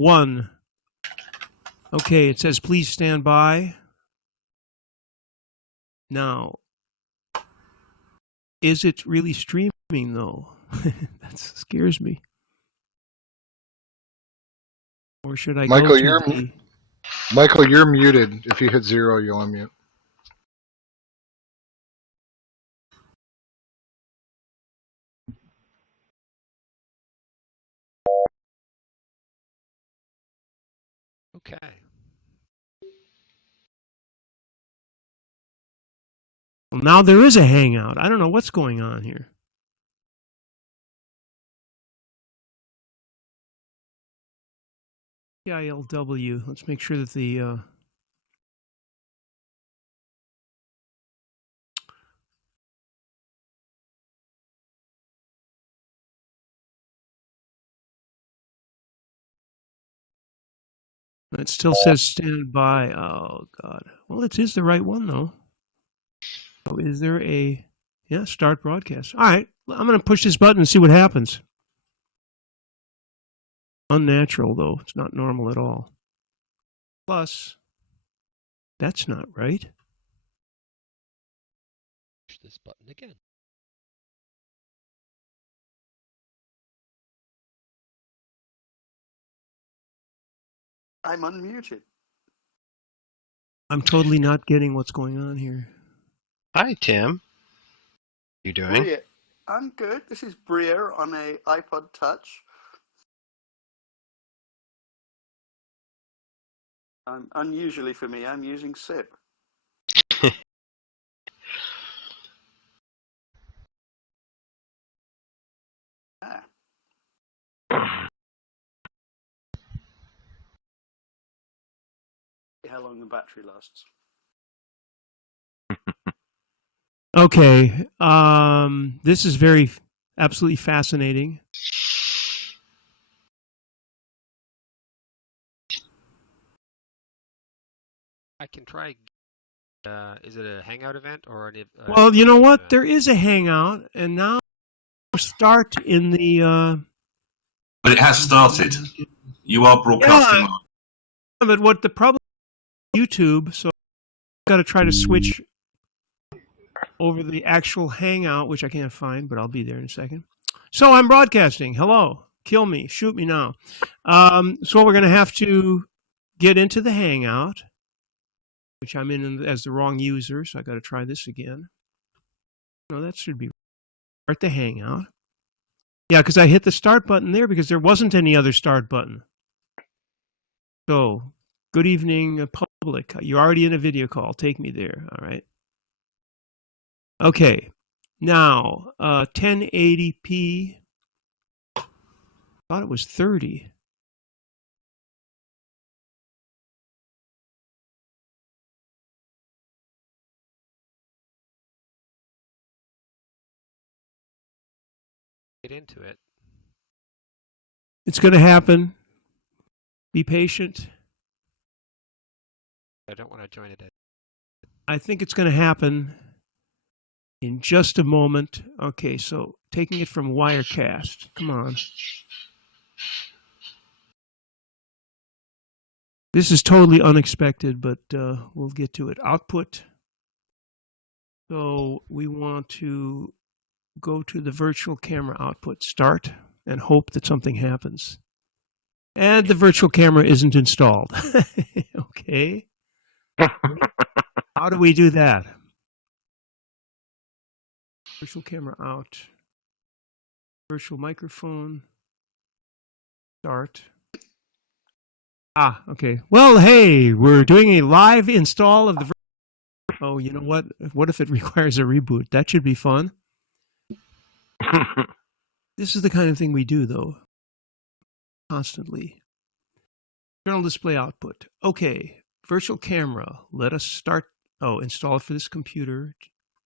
1. Okay, it says please stand by. Now, is it really streaming though? That scares me. Or should I Michael, go to you're the... Michael, you're muted. If you hit 0, you'll unmute. Okay. Well, now there is a hangout. I don't know what's going on here. PILW. Let's make sure that the... It still says stand by. Oh, God. Well, it is the right one, though. Oh, is there a... Yeah, start broadcast. All right. I'm going to push this button and see what happens. Unnatural, though. It's not normal at all. Plus, that's not right. Push this button again. I'm unmuted. I'm totally not getting what's going on here. Hi, Tim. How you doing? Bria. I'm good. This is Bria on a iPod Touch. Unusually for me, I'm using SIP. Ah. How long the battery lasts. Okay. This is absolutely fascinating. I can try. Is it a Hangout event or an? Well, you know what? Event? There is a hangout, and now start in the. But it has started. You are broadcasting. Yeah, but what the problem is YouTube, so I've got to try to switch over the actual hangout, which I can't find, but I'll be there in a second. So I'm broadcasting. Hello. Kill me. Shoot me now. So we're going to have to get into the hangout, which I'm in as the wrong user, so I got to try this again. No, that should be start the hangout. Yeah, because I hit the start button there because there wasn't any other start button. So, good evening, public. You're already in a video call. Take me there. All right. Okay. Now, 1080p. Thought it was 30. Get into it. It's going to happen. Be patient. I don't want to join it. I think it's going to happen in just a moment. Okay, so taking it from Wirecast. Come on. This is totally unexpected, but we'll get to it. Output. So we want to go to the virtual camera output, start, and hope that something happens. And the virtual camera isn't installed. Okay. How do we do that? Virtual camera out. Virtual microphone. Start. Ah, okay. Well, hey, we're doing a live install of the... Oh, you know what? What if it requires a reboot? That should be fun. This is the kind of thing we do, though. Constantly. External display output. Okay. Virtual camera. Let us start. Oh, install it for this computer.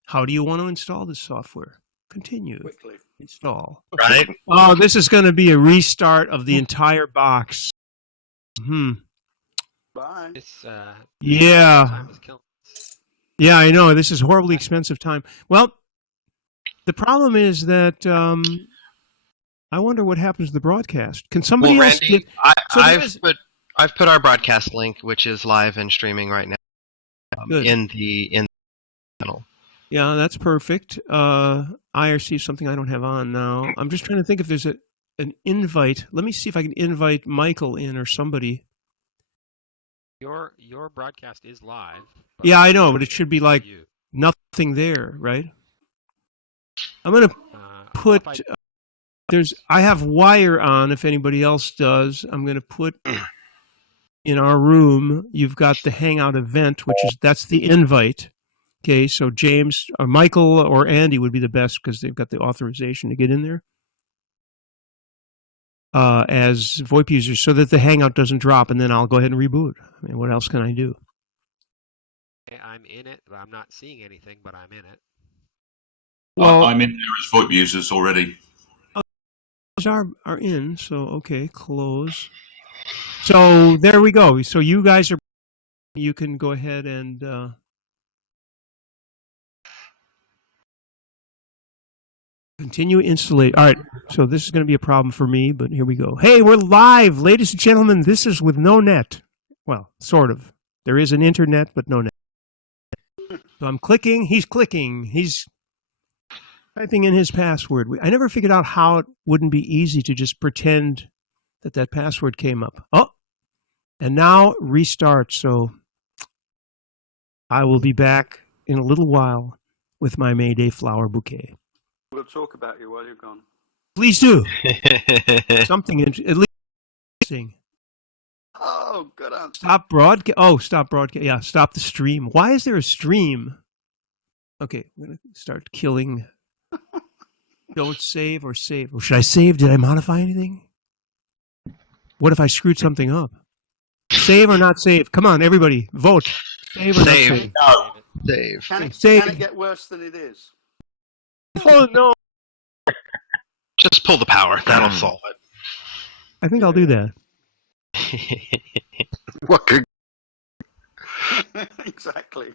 How do you want to install this software? Continue. Quickly. Install. Right? Oh, this is going to be a restart of the entire box. Bye. This Yeah. time is killing us. Yeah, I know. This is horribly expensive time. Well, the problem is that I wonder what happens to the broadcast. Can somebody Well, else Randy, get? So there is- I've put our broadcast link, which is live and streaming right now, Good. in the channel. Yeah, that's perfect. IRC is something I don't have on now. I'm just trying to think if there's an invite. Let me see if I can invite Michael in or somebody. Your broadcast is live. Yeah, I know, but it should be like you. nothing there, right? I'm gonna put. Well, I have Wire on. If anybody else does, I'm gonna put in our room. You've got the Hangout event, that's the invite. Okay, so James or Michael or Andy would be the best because they've got the authorization to get in there as VoIP users, so that the Hangout doesn't drop, and then I'll go ahead and reboot. I mean, what else can I do? I'm in it, but I'm not seeing anything, but I'm in it. Well, I'm in there as VoIP users already. are in, so okay, close. So there we go. So you guys are. You can go ahead and. Continue installate. All right, so this is going to be a problem for me, but here we go. Hey, we're live, ladies and gentlemen. This is with no net. Well, sort of. There is an internet, but no net. So I'm clicking. He's clicking. He's typing in his password. I never figured out how it wouldn't be easy to just pretend that password came up. Oh, and now restart. So I will be back in a little while with my Mayday flower bouquet. We'll talk about you while you're gone. Please do. Something at least interesting. Oh, good answer. Stop broadcast. Oh, stop broadcast. Yeah, stop the stream. Why is there a stream? Okay, I'm going to start killing. Don't save or save. Or should I save? Did I modify anything? What if I screwed something up? Save or not save? Come on, everybody, vote. Save or Save. not save? No. Save. Can it get worse than it is? Oh, no. Just pull the power. That'll solve it. I think I'll do that. What could Exactly.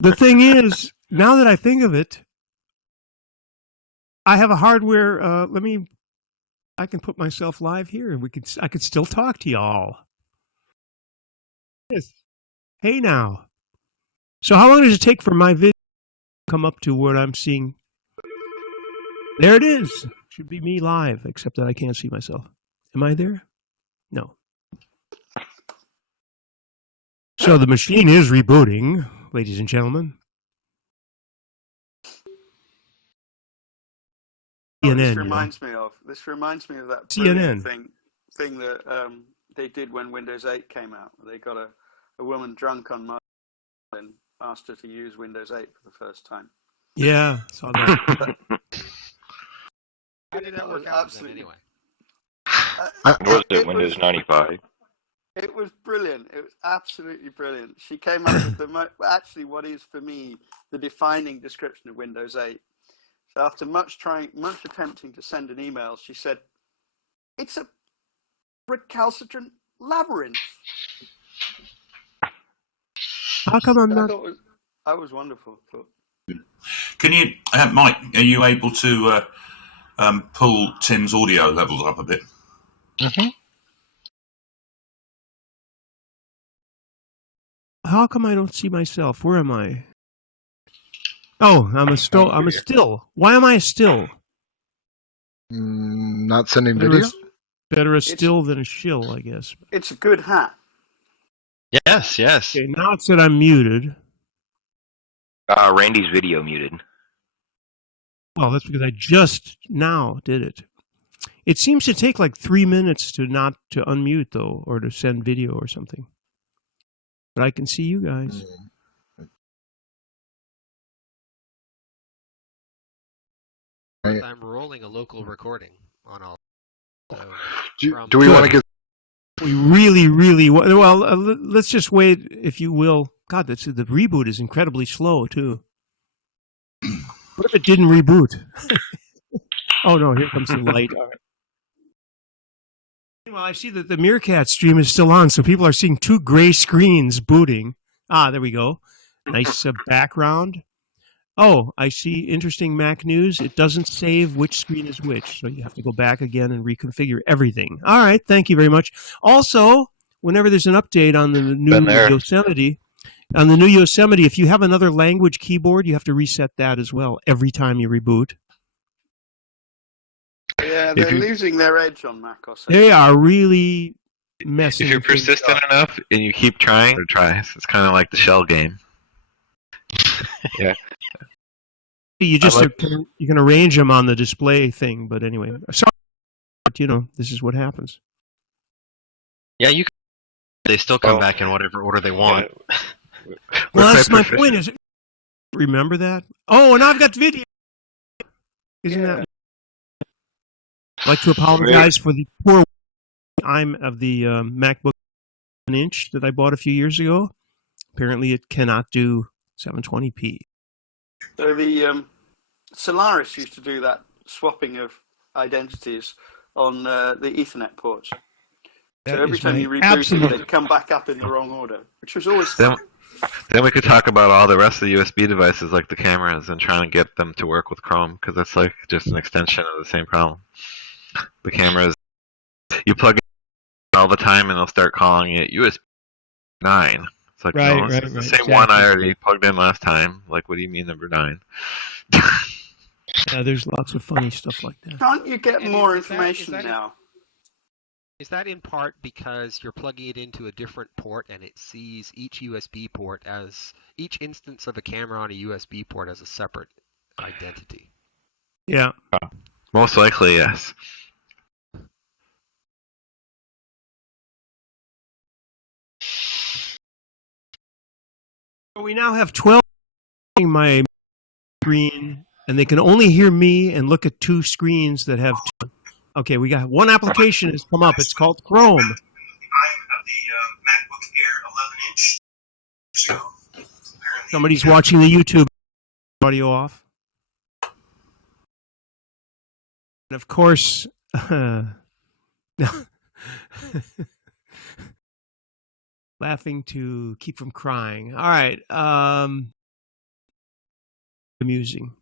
The thing is, now that I think of it, I have a hardware. I can put myself live here, and I could still talk to y'all. Yes. Hey now. So how long does it take for my video to come up to what I'm seeing? There it is. Should be me live, except that I can't see myself. Am I there? No. So the machine is rebooting, ladies and gentlemen. This CNN, reminds me of that CNN. brilliant thing that they did when Windows 8 came out. They got a woman drunk on Mars and asked her to use Windows 8 for the first time. Yeah, saw that. How did that work out for them anyway? Was it Windows 95? It was brilliant. It was absolutely brilliant. She came up with actually what is for me the defining description of Windows 8. So after much attempting to send an email, she said, "It's a recalcitrant labyrinth." How come I'm not? I was wonderful. Can you, Mike? Are you able to pull Tim's audio levels up a bit? Mm-hmm. How come I don't see myself? Where am I? Oh, I'm a still. Why am I a still? not sending video? Better a still than a shill, I guess. It's a good hat. Yes, yes. Okay, now it said I'm muted. Randy's video muted. Well, that's because I just now did it. It seems to take like 3 minutes to unmute though, or to send video or something. But I can see you guys. I'm rolling a local recording on all. So Do we want to get? We really well. Let's just wait, if you will. God, the reboot is incredibly slow too. What if it didn't reboot? Oh no, here comes the light. All right. Well, I see that the Meerkat stream is still on, so people are seeing 2 gray screens booting. Ah, there we go. Nice background. Oh, I see interesting Mac news. It doesn't save which screen is which, so you have to go back again and reconfigure everything. All right, thank you very much. Also, whenever there's an update on the new Been there. Yosemite, if you have another language keyboard, you have to reset that as well every time you reboot. Yeah, they're losing their edge on Mac OS. They are really messing. If you're with things persistent up. enough and you keep trying, it tries. It's kind of like the shell game. Yeah. You just you can arrange them on the display thing, but anyway, sorry, but you know this is what happens. Yeah, you. They still come back in whatever order they want. Well, that's my point. Is remember that? Oh, and I've got video. Isn't that? I'd like to apologize for the poor I'm of the MacBook 1-inch that I bought a few years ago. Apparently, it cannot do 720p. So the Solaris used to do that swapping of identities on the Ethernet ports. So every time you reboot it, they'd come back up in the wrong order, which was always fun. Then we could talk about all the rest of the USB devices, like the cameras, and trying to get them to work with Chrome, because that's like just an extension of the same problem. The cameras, you plug in all the time, and they'll start calling it USB 9. It's like, no, it's the same one I already plugged in last time. Like, what do you mean number 9? Yeah, there's lots of funny stuff like that. Can't you get more information now? Is that in part because you're plugging it into a different port and it sees each USB port as each instance of a camera on a USB port as a separate identity? Yeah. Most likely, yes. We now have 12 on my screen, and they can only hear me and look at two screens that have two. Okay, we got one application has come up. It's called Chrome. I have the MacBook Air 11-inch. Somebody's watching the YouTube audio off. And of course, laughing to keep from crying. All right. Amusing.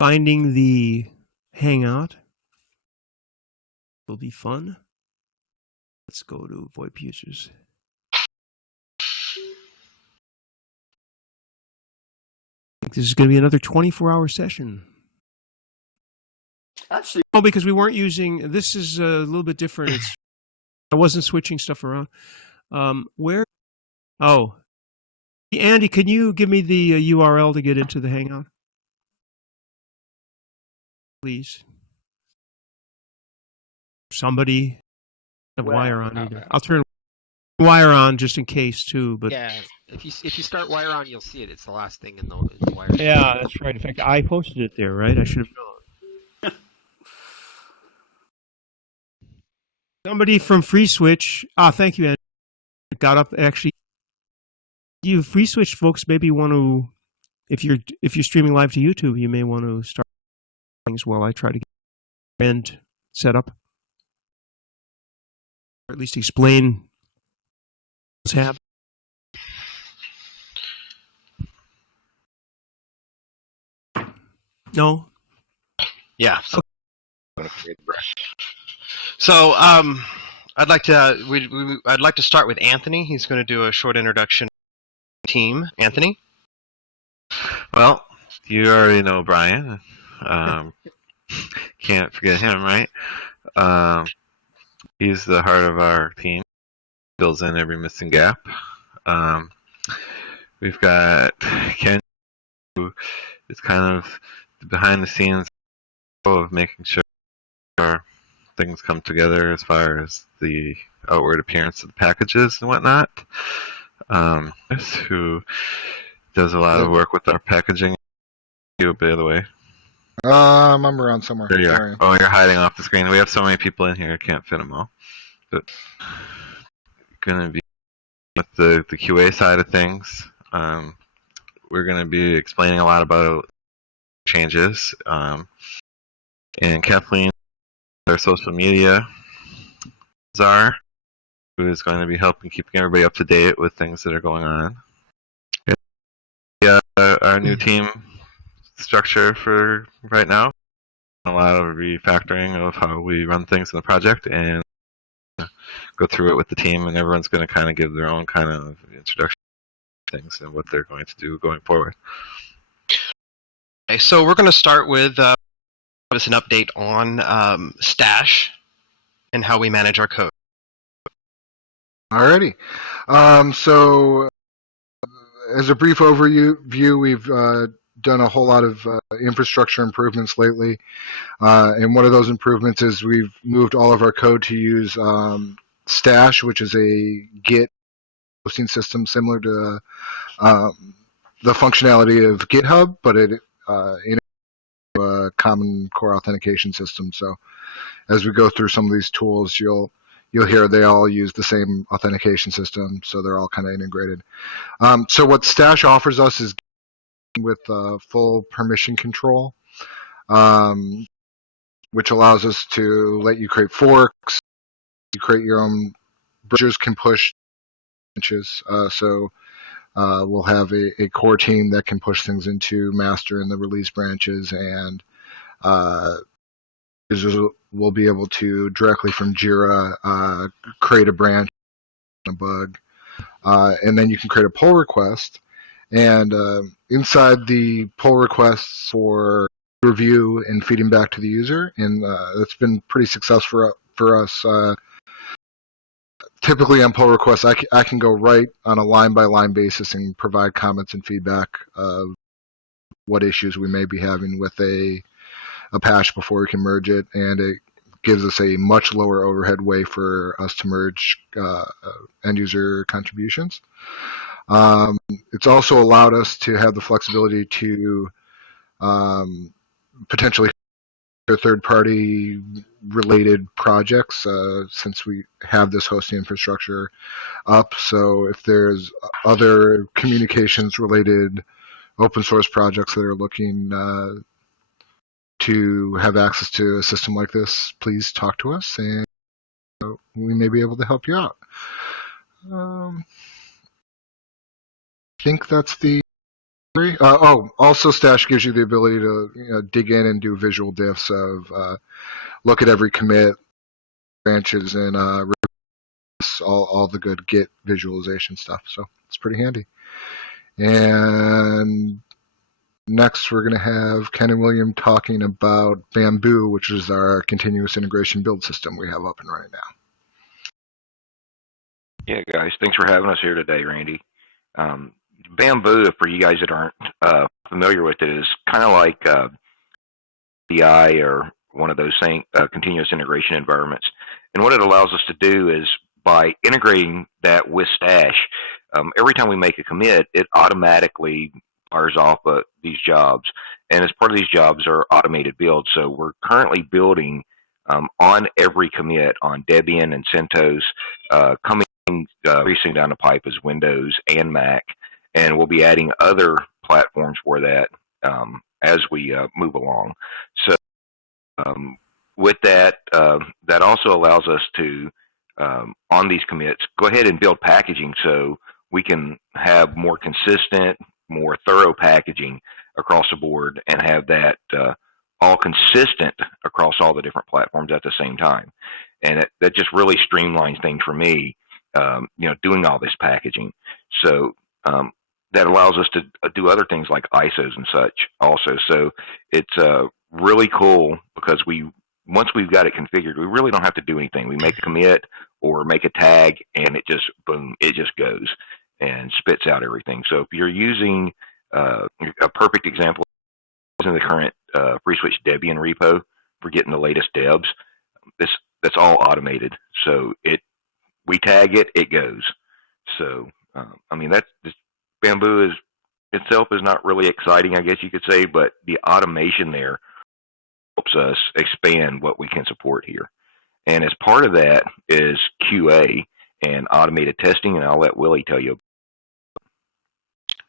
Finding the Hangout will be fun. Let's go to VoIP users. I think this is going to be another 24-hour session. Actually, oh, because we weren't using. This is a little bit different. I wasn't switching stuff around. Where? Oh, Andy, can you give me the URL to get into the Hangout? Please. Somebody have wire on either. I'll turn wire on just in case too. But yeah, if you start wire on, you'll see it. It's the last thing in the wire. Yeah, that's right. In fact, I posted it there, right? I should have known. Somebody from FreeSWITCH. Thank you, Andy. Got up actually. You FreeSWITCH folks maybe want to, if you're streaming live to YouTube, you may want to start things while I try to get end set up, or at least explain what's happening. No. Yeah. So I'd like to start with Anthony. He's going to do a short introduction. Team, Anthony. Well, you already know Brian. Can't forget him, right? He's the heart of our team. Fills in every missing gap. We've got Ken, who is kind of behind the scenes of making sure things come together as far as the outward appearance of the packages and whatnot. Who does a lot of work with our packaging. You, by the way. I'm around somewhere. There you Sorry. are. Oh, you're hiding off the screen. We have so many people in here, I can't fit them all. But gonna be with the QA side of things. We're gonna be explaining a lot about changes. And Kathleen, our social media czar, who is going to be helping keeping everybody up to date with things that are going on. Yeah, our new team structure for right now. A lot of refactoring of how we run things in the project, and go through it with the team, and everyone's going to kind of give their own kind of introduction to things and what they're going to do going forward. Okay, so we're going to start with give us an update on Stash and how we manage our code. Alrighty. So as a brief overview, we've done a whole lot of infrastructure improvements lately. And one of those improvements is we've moved all of our code to use Stash, which is a Git hosting system similar to the functionality of GitHub, but it in a common core authentication system. So as we go through some of these tools, you'll hear they all use the same authentication system, so they're all kind of integrated. So what Stash offers us is with full permission control, which allows us to let you create forks, you create your own branches, can push branches. So we'll have a core team that can push things into master and the release branches, and users will be able to directly from Jira create a branch, a bug, and then you can create a pull request. And inside the pull requests for review and feeding back to the user, and that's been pretty successful for us. Typically on pull requests, I can go right on a line-by-line basis and provide comments and feedback of what issues we may be having with a patch before we can merge it, and it gives us a much lower overhead way for us to merge end-user contributions. It's also allowed us to have the flexibility to potentially third-party related projects since we have this hosting infrastructure up. So if there's other communications related open source projects that are looking to have access to a system like this, please talk to us and we may be able to help you out. I think that's the also Stash gives you the ability to dig in and do visual diffs of look at every commit, branches, and all the good Git visualization stuff. So it's pretty handy. And next we're going to have Ken and William talking about Bamboo, which is our continuous integration build system we have up and running now. Yeah, guys, thanks for having us here today, Randy. Bamboo, for you guys that aren't familiar with it, is kind of like DI or one of those same continuous integration environments. And what it allows us to do is by integrating that with Stash, every time we make a commit, it automatically fires off these jobs. And as part of these jobs are automated builds. So we're currently building on every commit on Debian and CentOS, coming racing down the pipe as Windows and Mac. And we'll be adding other platforms for that as we move along. So with that, that also allows us to, on these commits, go ahead and build packaging so we can have more consistent, more thorough packaging across the board and have that all consistent across all the different platforms at the same time. And that just really streamlines things for me, doing all this packaging. So that allows us to do other things like ISOs and such also. So it's really cool because once we've got it configured, we really don't have to do anything. We make a commit or make a tag, and it just, boom, it just goes and spits out everything. So if you're using a perfect example is in the current FreeSWITCH Debian repo for getting the latest debs, that's all automated. So we tag it, it goes. So Bamboo itself is not really exciting, I guess you could say, but the automation there helps us expand what we can support here. And as part of that is QA and automated testing, and I'll let Willie tell you.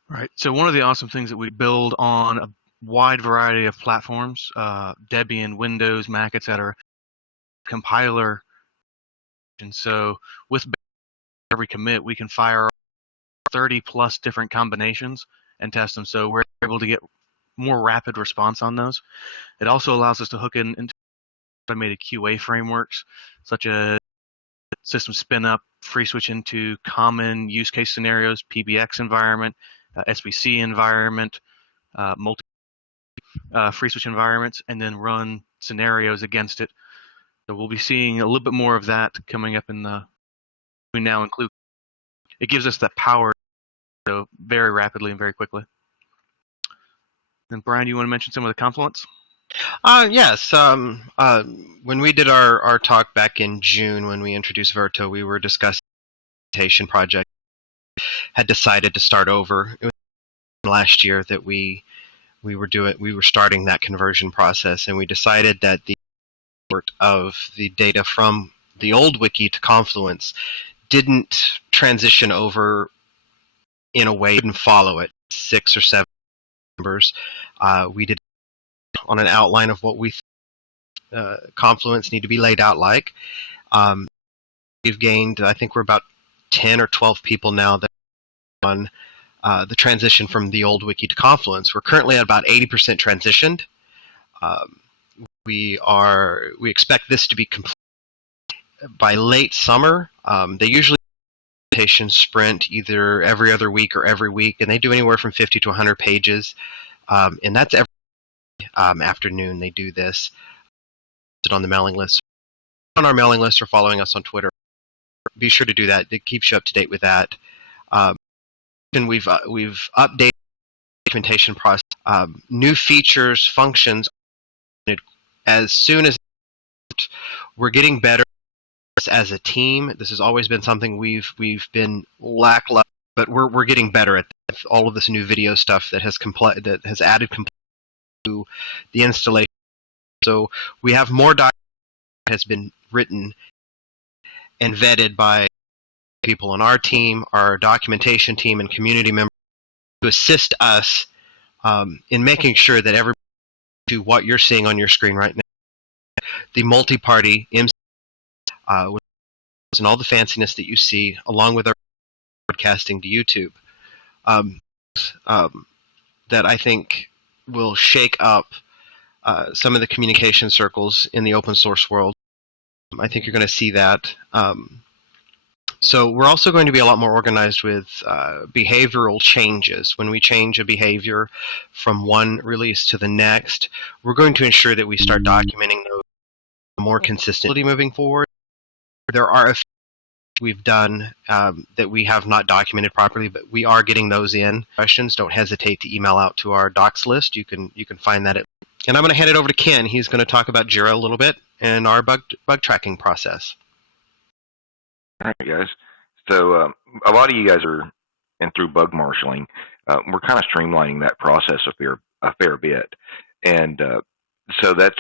Right. So one of the awesome things that we build on a wide variety of platforms, Debian, Windows, Mac, etc., compiler. And so with every commit, we can fire 30 plus different combinations and test them. So we're able to get more rapid response on those. It also allows us to hook into automated QA frameworks, such as system spin up, FreeSWITCH into common use case scenarios, PBX environment, SBC environment, multi FreeSWITCH environments, and then run scenarios against it. So we'll be seeing a little bit more of that coming up in the. We now include. It gives us that power so very rapidly and very quickly. And Brian, do you want to mention some of the confluence? Yes. When we did our talk back in June, when we introduced Verto, we were discussing the implementation project. Had decided to start over. It was last year that we were starting that conversion process, and we decided that the import of the data from the old wiki to Confluence didn't transition over in a way, didn't follow it. 6 or 7 members. We did on an outline of what we Confluence need to be laid out like. We've gained, I think we're about 10 or 12 people now that are on the transition from the old wiki to Confluence. We're currently at about 80% transitioned. We expect this to be complete by late summer. They usually sprint either every other week or every week, and they do anywhere from 50 to 100 pages, and that's every afternoon they do this. On the mailing list, on our mailing list, or following us on Twitter, be sure to do that. It keeps you up to date with that. And we've updated the documentation process, new features, functions. As soon as we're getting better as a team, this has always been something we've been lackluster, but we're getting better at all of this new video stuff that has added to the installation. So we have more documentation that has been written and vetted by people on our team, our documentation team, and community members to assist us in making sure that everybody do what you're seeing on your screen right now. The multi-party MC and all the fanciness that you see, along with our broadcasting to YouTube, that I think will shake up some of the communication circles in the open source world. I think you're going to see that. So we're also going to be a lot more organized with behavioral changes. When we change a behavior from one release to the next, we're going to ensure that we start documenting those more consistently moving forward. There are a few we've done that we have not documented properly, but we are getting those in. Questions, don't hesitate to email out to our docs list. You can find that. And I'm going to hand it over to Ken. He's going to talk about Jira a little bit and our bug tracking process. All right, guys. So a lot of you guys are, and through bug marshaling, we're kind of streamlining that process a fair bit. And so that's,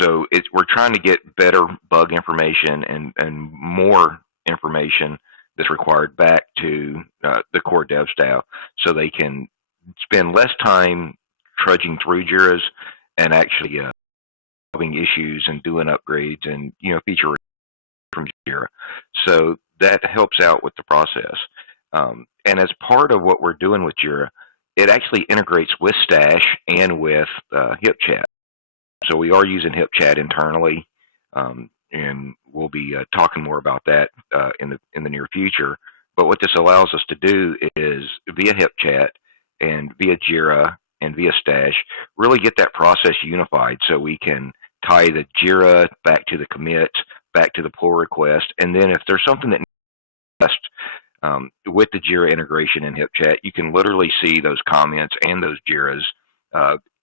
so we're trying to get better bug information and more information that's required back to the core dev staff so they can spend less time trudging through Jiras and actually solving issues and doing upgrades and, feature from Jira. So that helps out with the process. And as part of what we're doing with Jira, it actually integrates with Stash and with HipChat. So we are using HipChat internally, and we'll be talking more about that in the near future. But what this allows us to do is via HipChat and via Jira and via Stash, really get that process unified so we can tie the Jira back to the commit, back to the pull request, and then if there's something that needs with the Jira integration in HipChat, you can literally see those comments and those Jiras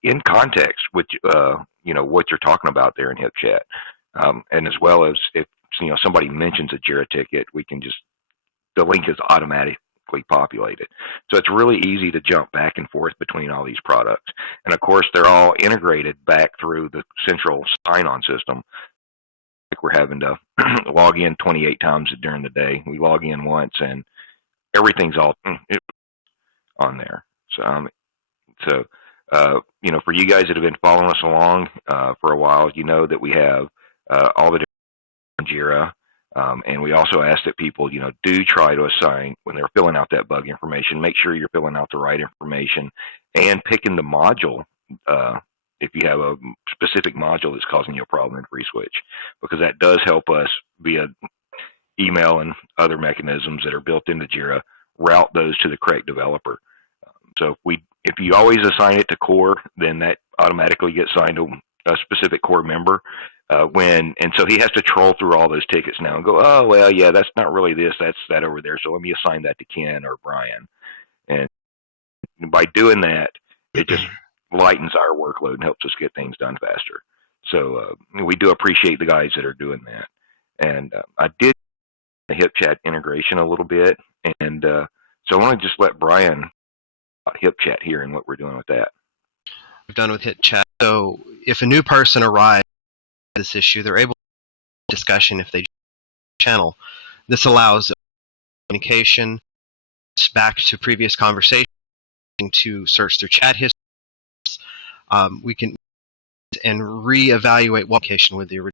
in context with what you're talking about there in HipChat, and as well as if somebody mentions a Jira ticket, we can just, the link is automatically populated. So it's really easy to jump back and forth between all these products. And of course, they're all integrated back through the central sign-on system. Like we're having to log in 28 times during the day. We log in once and everything's all on there. So, for you guys that have been following us along for a while, you know that we have all the different Jira. And we also ask that people, do try to assign, when they're filling out that bug information, make sure you're filling out the right information and picking the module, if you have a specific module that's causing you a problem in FreeSWITCH, because that does help us via email and other mechanisms that are built into JIRA, route those to the correct developer. So if you always assign it to core, then that automatically gets assigned to a specific core member. And so he has to troll through all those tickets now and go, oh, well, yeah, that's not really this, that's that over there. So let me assign that to Ken or Brian. And by doing that, it just lightens our workload and helps us get things done faster. So we do appreciate the guys that are doing that. And I did the HipChat integration a little bit. And so I want to just let Brian HipChat here and what we're doing with that. We've done with HipChat. So if a new person arrives at this issue, they're able to discussion if they channel. This allows communication back to previous conversation to search through chat history. We can and reevaluate what communication with the original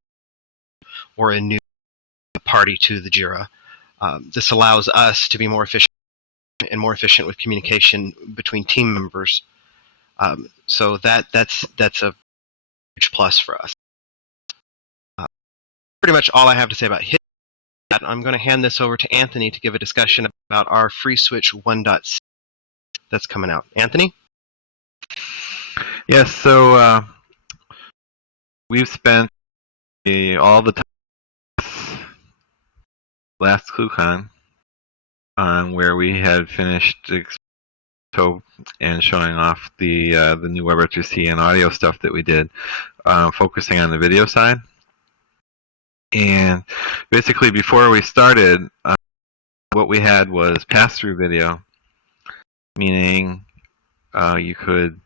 or a new party to the JIRA. This allows us to be more efficient with communication between team members. So that's a huge plus for us. Pretty much all I have to say about HipChat. I'm going to hand this over to Anthony to give a discussion about our FreeSWITCH 1.6 that's coming out. Anthony? Yes, so we've spent all the time last KubeCon on where we had finished and showing off the new WebRTC and audio stuff that we did, focusing on the video side. And basically, before we started, what we had was pass-through video, meaning you could,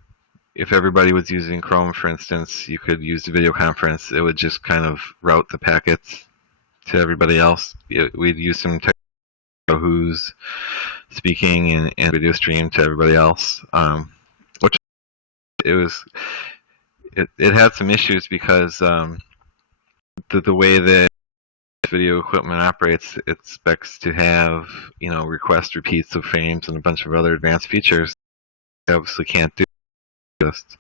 if everybody was using Chrome, for instance, you could use the video conference. It would just kind of route the packets to everybody else. We'd use some technology who's speaking and video stream to everybody else, which it had some issues because the way that video equipment operates, it expects to have request repeats of frames and a bunch of other advanced features. You obviously can't do just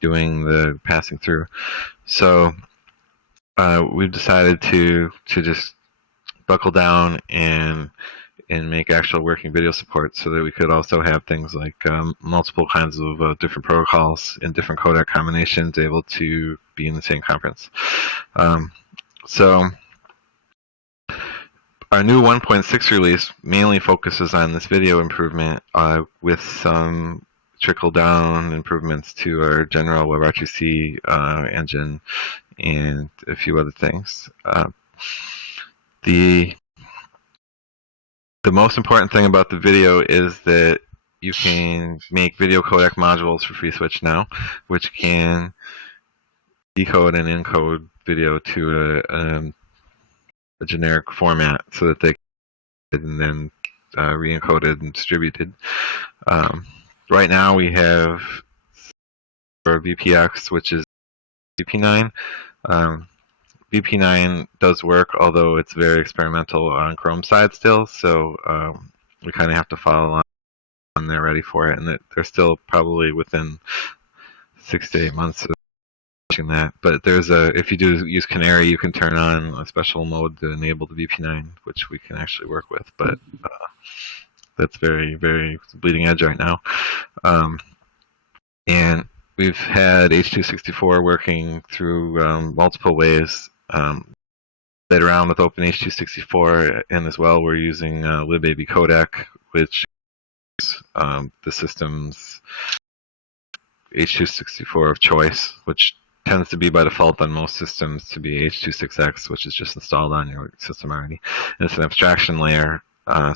doing the passing through. So we've decided to just buckle down and make actual working video support, so that we could also have things like multiple kinds of different protocols and different codec combinations able to be in the same conference. So our new 1.6 release mainly focuses on this video improvement with some trickle-down improvements to our general WebRTC engine and a few other things. The most important thing about the video is that you can make video codec modules for FreeSWITCH now, which can decode and encode video to a generic format so that they can then re-encoded and distributed. Right now we have VPX, which is VP9. VP9 does work, although it's very experimental on Chrome side still, so we kind of have to follow along when they're ready for it, and they're still probably within 6 to 8 months of launching that. But if you do use Canary, you can turn on a special mode to enable the VP9, which we can actually work with, but that's very, very bleeding edge right now. And we've had H.264 working through multiple ways. Played around with OpenH.264, and as well we're using libaby codec, which is the system's H.264 of choice, which tends to be by default on most systems to be H.26x, which is just installed on your system already. And it's an abstraction layer,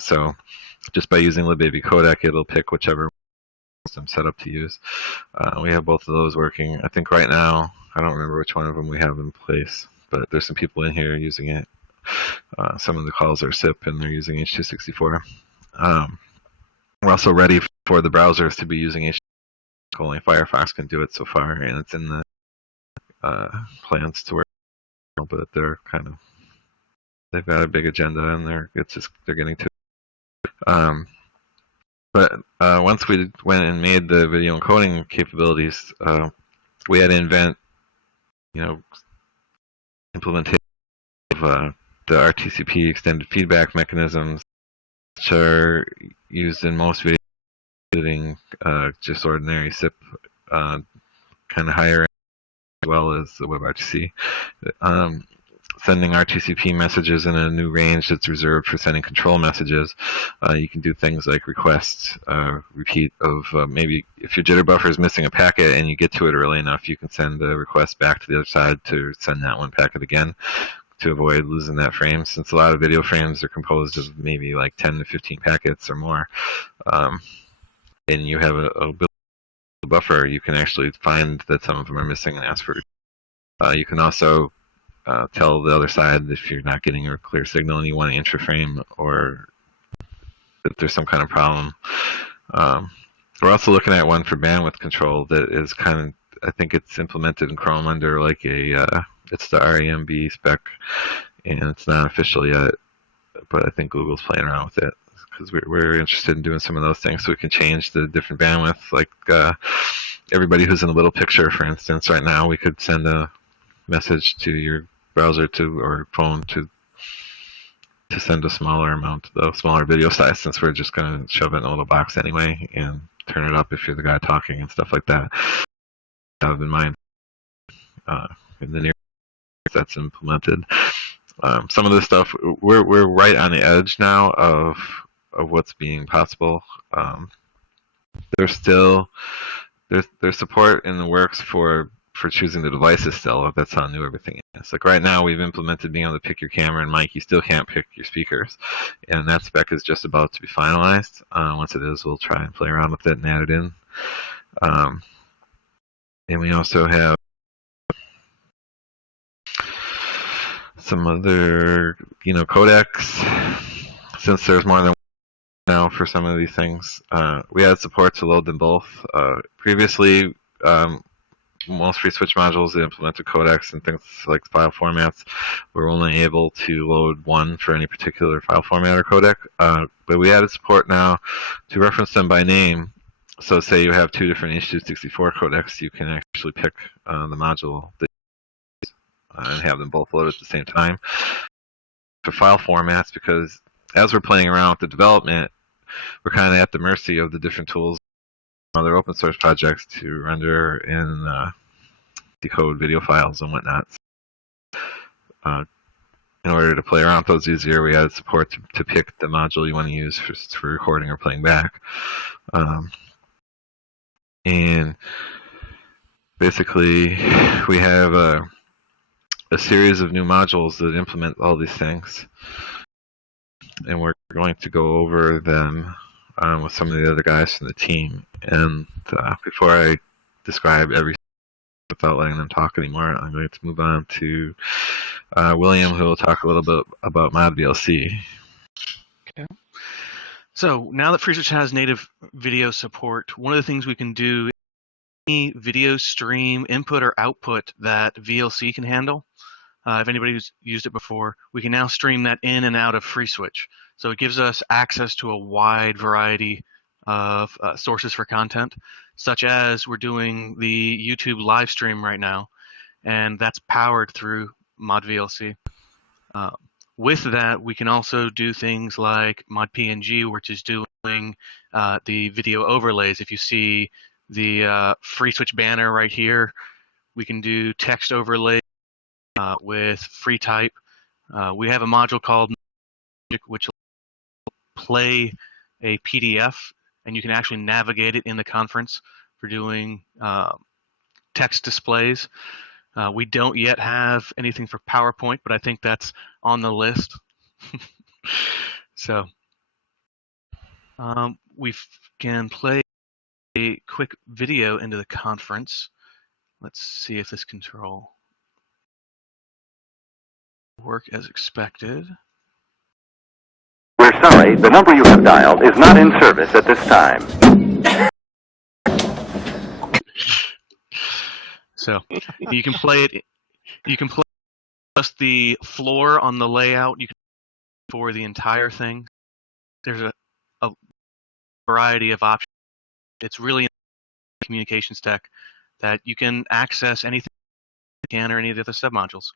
so just by using libaby codec, it'll pick whichever system set up to use. We have both of those working. I think right now, I don't remember which one of them we have in place, but there's some people in here using it. Some of the calls are SIP and they're using H.264. We're also ready for the browsers to be using H.264. Only Firefox can do it so far, and it's in the plans to work, but they're kind of they've got a big agenda, and they're getting to. But once we went and made the video encoding capabilities, we had to invent, implementation of the RTCP extended feedback mechanisms, which are used in most video editing, just ordinary SIP, kind of higher end, as well as the WebRTC. Sending RTCP messages in a new range that's reserved for sending control messages. You can do things like request repeat of maybe if your jitter buffer is missing a packet and you get to it early enough, you can send a request back to the other side to send that one packet again to avoid losing that frame. Since a lot of video frames are composed of maybe like 10 to 15 packets or more, and you have a buffer, you can actually find that some of them are missing and ask for it. You can also tell the other side if you're not getting a clear signal and you want an intra-frame or that there's some kind of problem. We're also looking at one for bandwidth control that is kind of, I think it's implemented in Chrome under like it's the RAMB spec, and it's not official yet, but I think Google's playing around with it because we're interested in doing some of those things so we can change the different bandwidth. Like everybody who's in a little picture, for instance, right now we could send a message to your browser or phone to send a smaller amount, the smaller video size, since we're just going to shove it in a little box anyway and turn it up if you're the guy talking and stuff like that. Have in mind in the near that's implemented. Some of this stuff we're right on the edge now of what's being possible. There's support in the works for choosing the devices still. That's how new everything is. Like right now, we've implemented being able to pick your camera and mic. You still can't pick your speakers, and that spec is just about to be finalized. Once it is, we'll try and play around with it and add it in. And we also have some other, codecs. Since there's more than one now for some of these things, we had support to load them both. Previously, most FreeSWITCH modules that implemented codecs and things like file formats were only able to load one for any particular file format or codec. But we added support now to reference them by name. So say you have two different H.264 codecs, you can actually pick the module that and have them both load at the same time. For file formats, because as we're playing around with the development, we're kind of at the mercy of the different tools, other open source projects to render and decode video files and whatnot. In order to play around with those easier, we added support to pick the module you want to use for recording or playing back. And basically, we have a series of new modules that implement all these things, and we're going to go over them with some of the other guys from the team. And before I describe everything without letting them talk anymore, I'm going to move on to William, who will talk a little bit about ModVLC. Okay. So now that FreeSWITCH has native video support, one of the things we can do is any video stream input or output that VLC can handle. If anybody's used it before, we can now stream that in and out of FreeSWITCH. So it gives us access to a wide variety of sources for content, such as we're doing the YouTube live stream right now, and that's powered through ModVLC. With that, we can also do things like ModPNG, which is doing the video overlays. If you see the FreeSWITCH banner right here, we can do text overlays with FreeType. We have a module called Magic, which will play a PDF, and you can actually navigate it in the conference for doing text displays. We don't yet have anything for PowerPoint, but I think that's on the list. So we can play a quick video into the conference. Let's see if this control work as expected. We're sorry, the number you have dialed is not in service at this time. So you can play it. You can play just the floor on the layout. You can for the entire thing. There's a variety of options. It's really a communications tech that you can access anything you can or any of the other submodules.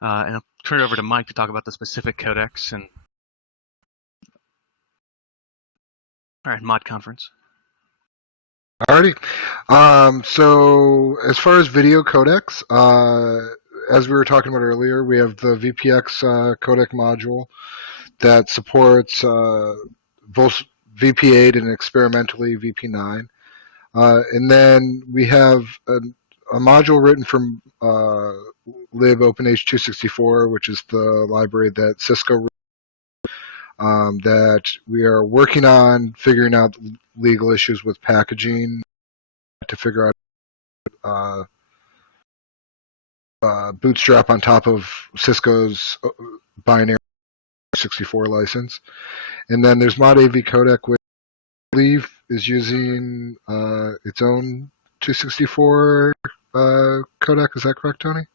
And I'll turn it over to Mike to talk about the specific codecs and all right, mod conference. Alrighty. So as far as video codecs, as we were talking about earlier, we have the VPX codec module that supports both VP8 and experimentally VP9. And then we have a module written from libopenH264, which is the library that Cisco that we are working on figuring out legal issues with packaging to figure out bootstrap on top of Cisco's binary 64 license. And then there's mod AV codec, which I believe is using its own 264 codec. Is that correct, Tony?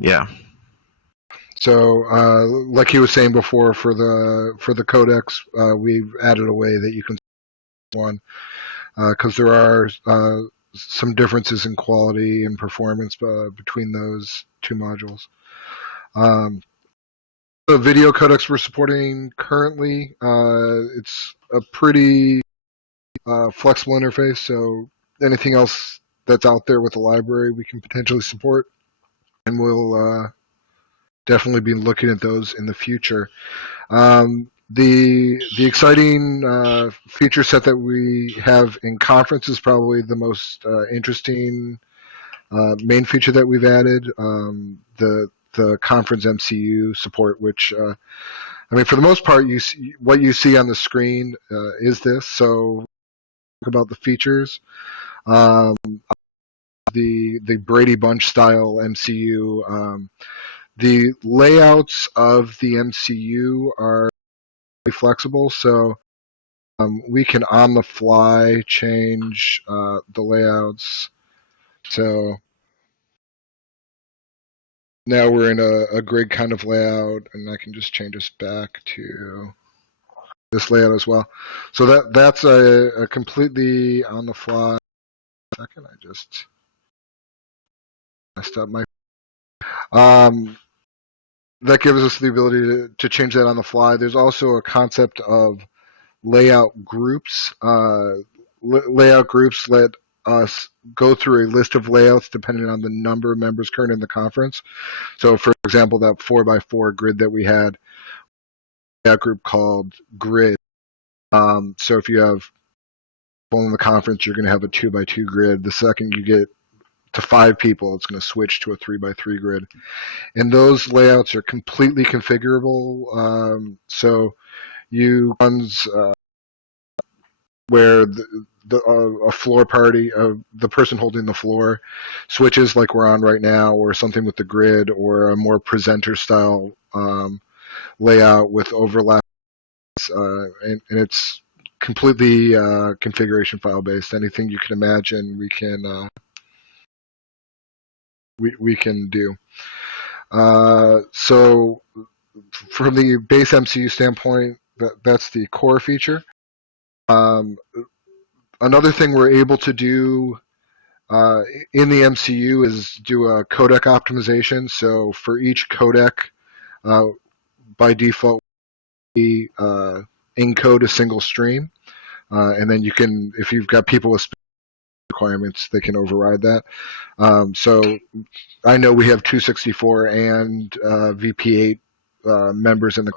Yeah. So, like he was saying before, for the codecs, we've added a way that you can one because there are some differences in quality and performance between those two modules. The video codecs we're supporting currently, it's a pretty flexible interface. So anything else that's out there with the library, we can potentially support, and we'll definitely be looking at those in the future. The exciting feature set that we have in conference is probably the most interesting main feature that we've added. The conference MCU support, which I mean, for the most part, what you see on the screen is this. So talk about the features. The Brady Bunch style MCU. The layouts of the MCU are flexible, so we can on the fly change the layouts. So now we're in a grid kind of layout, and I can just change us back to this layout as well. So that's a completely on the fly. Second, I just messed up my. That gives us the ability to change that on the fly. There's also a concept of layout groups. Layout groups let us go through a list of layouts depending on the number of members current in the conference. So, for example, that 4x4 grid that we had, that group called grid. So if you have people in the conference, you're going to have a 2x2 grid. The second you get to 5 people, it's going to switch to a 3x3 grid. And those layouts are completely configurable. So you ones where a floor party, the person holding the floor switches like we're on right now, or something with the grid, or a more presenter style layout with overlaps, and it's completely configuration file based. Anything you can imagine, we can we can do. So from the base MCU standpoint, that's the core feature. Another thing we're able to do in the MCU is do a codec optimization. So for each codec, by default, we encode a single stream. And then you can, if you've got people with requirements, they can override that. So I know we have 264 and VP8 members in the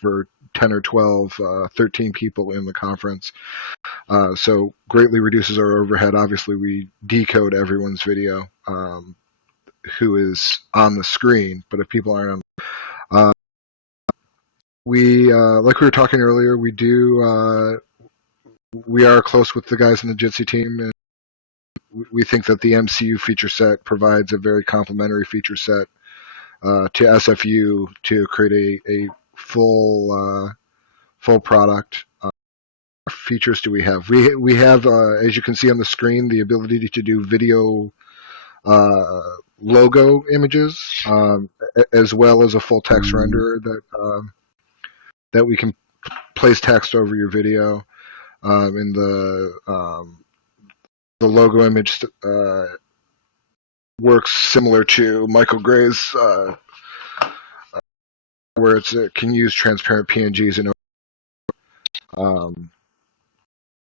for 10 or 12, 13 people in the conference. So greatly reduces our overhead. Obviously, we decode everyone's video who is on the screen, but if people aren't on, we like we were talking earlier, we are close with the guys in the Jitsi team, and we think that the MCU feature set provides a very complementary feature set to SFU to create a full product. What features do we have? We have, as you can see on the screen, the ability to do video logo images, as well as a full text renderer that we can place text over your video. In the logo image works similar to Michael Gray's, where it can use transparent PNGs and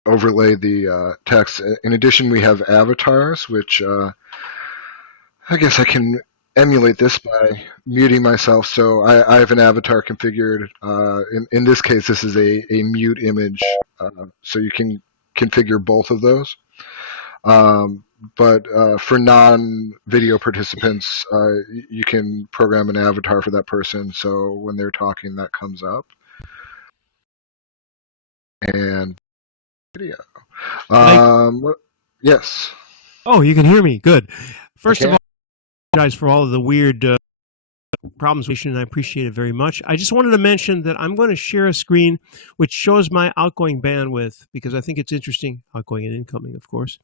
overlay the text. In addition, we have avatars, which I guess I can emulate this by muting myself. So I have an avatar configured. In this case, this is a mute image, so you can configure both of those. But for non-video participants, you can program an avatar for that person, so when they're talking, that comes up. And video. Yes. Oh, you can hear me. Good. First of all, I apologize for all of the weird problems, and I appreciate it very much. I just wanted to mention that I'm going to share a screen which shows my outgoing bandwidth, because I think it's interesting, outgoing and incoming, of course.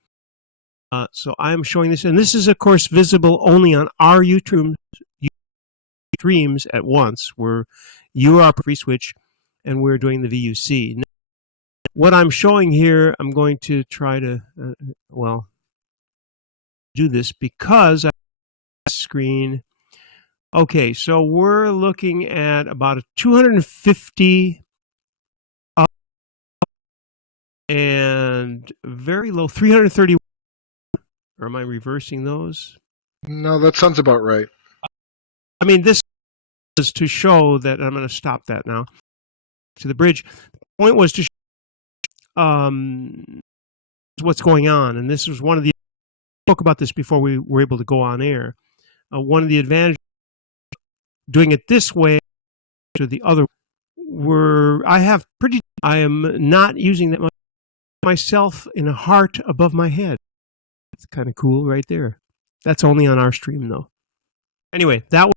So I'm showing this, and this is, of course, visible only on our YouTube streams at once, where you are FreeSWITCH and we're doing the VUC. Now, what I'm showing here, I'm going to try to, do this because I have a screen. Okay, so we're looking at about a 250 up and very low 330. Or am I reversing those? No, that sounds about right. I mean, this is to show that I'm going to stop that now. To the bridge. The point was to show what's going on, and this was one of the. I spoke about this before we were able to go on air. One of the advantages of doing it this way to the other I am not using that much myself in a heart above my head. It's kind of cool right there. That's only on our stream, though. Anyway, that was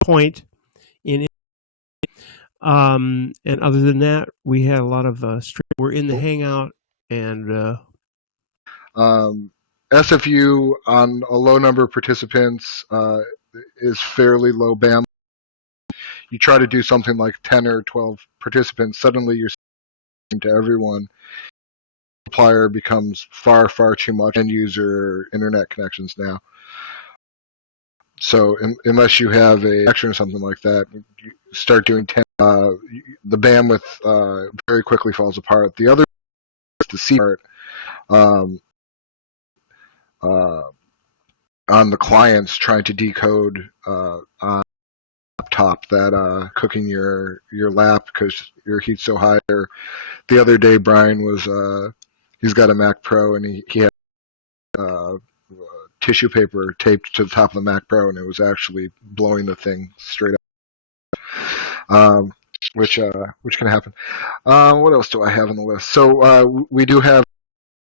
the point in it. And other than that, we had a lot of we're in the Hangout, and SFU on a low number of participants is fairly low bandwidth. You try to do something like 10 or 12 participants, suddenly you're to everyone. Multiplier becomes far too much end user internet connections now. So unless you have a connection or something like that, you start doing 10. The bandwidth very quickly falls apart. The other is the C part. On the clients trying to decode on laptop that cooking your lap because your heat's so high. The other day, Brian was he's got a Mac Pro and he had tissue paper taped to the top of the Mac Pro, and it was actually blowing the thing straight up. Which can happen. What else do I have on the list? So we do have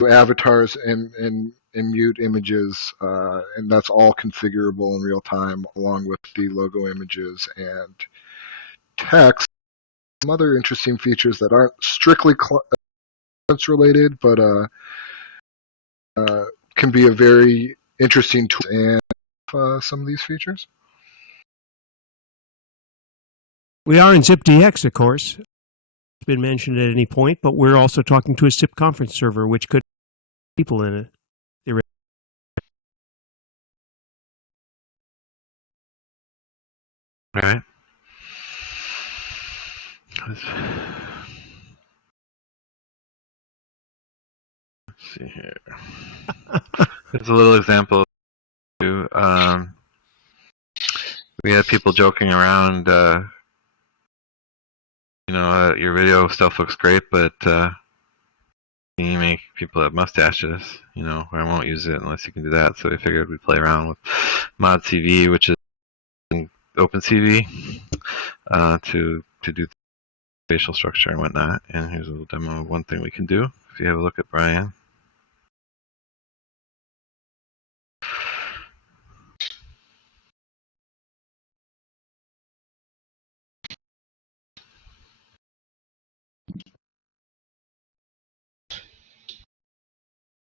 avatars and mute images, and that's all configurable in real time, along with the logo images and text. Some other interesting features that aren't strictly related, but can be a very interesting tool and some of these features. We are in ZipDX, of course. It's been mentioned at any point, but we're also talking to a SIP conference server, which could have people in it. All right. Let's see here. There's a little example. We had people joking around. Your video stuff looks great, but you make people have mustaches. I won't use it unless you can do that. So we figured we'd play around with ModCV, which is OpenCV, to do facial structure and whatnot. And here's a little demo of one thing we can do. If you have a look at Brian.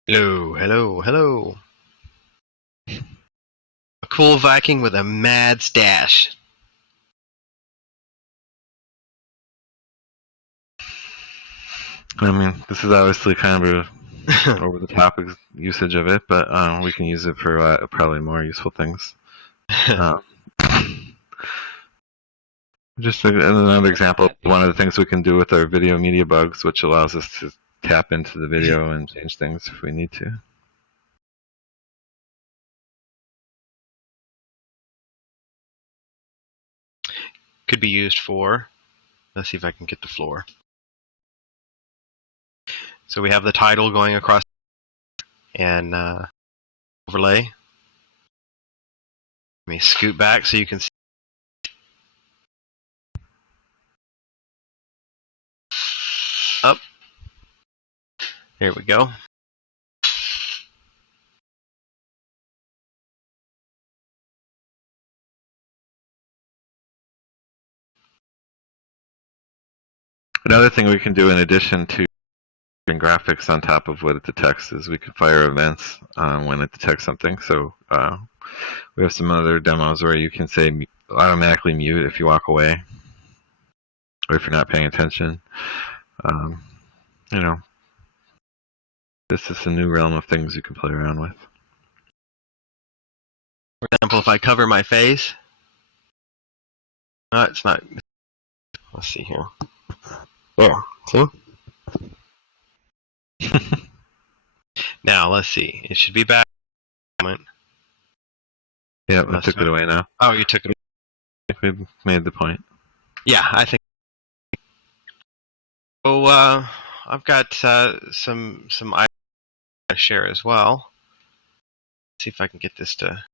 Hello. cool Viking with a mad stash. I mean, this is obviously kind of a over the top usage of it, but we can use it for probably more useful things. Just another example of one of the things we can do with our video media bugs, which allows us to tap into the video and change things if we need to. Could be used for, let's see if I can get the floor. So we have the title going across and overlay. Let me scoot back so you can see. Up. There we go. Another thing we can do in addition to graphics on top of what it detects is we can fire events when it detects something. So we have some other demos where you can say automatically mute if you walk away or if you're not paying attention. You know, this is a new realm of things you can play around with. For example, if I cover my face, no, it's not. Let's see here. There, see? Now, let's see. It should be back. Yeah, I took it away now. Oh, you took it away. I think we made the point. Yeah, I think. So, I've got some items to share as well. Let's see if I can get this to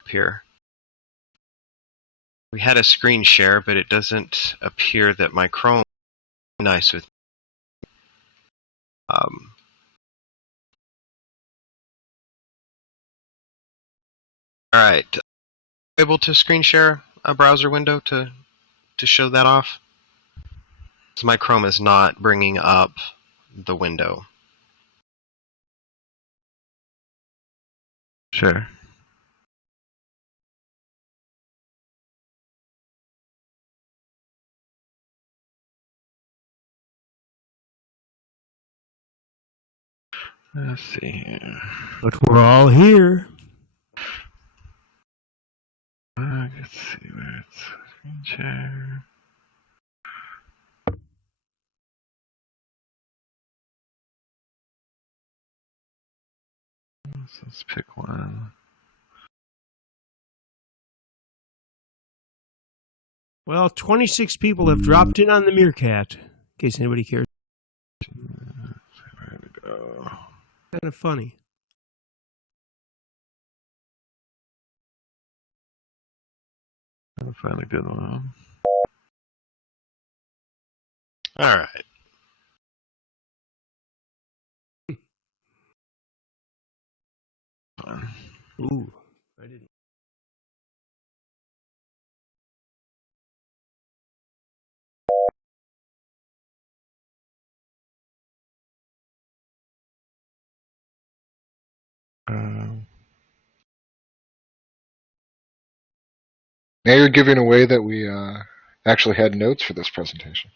appear. We had a screen share, but it doesn't appear that my Chrome is nice with. All right, able to screen share a browser window to show that off. So my Chrome is not bringing up the window. Sure. Let's see here. But we're all here. Let's see where it's screen share. So let's pick one. Well, 26 people have dropped in on the Meerkat, in case anybody cares. Where to go? Kind of funny. I'll find a good one. All right. Ooh, I didn't. Now you're giving away that we actually had notes for this presentation.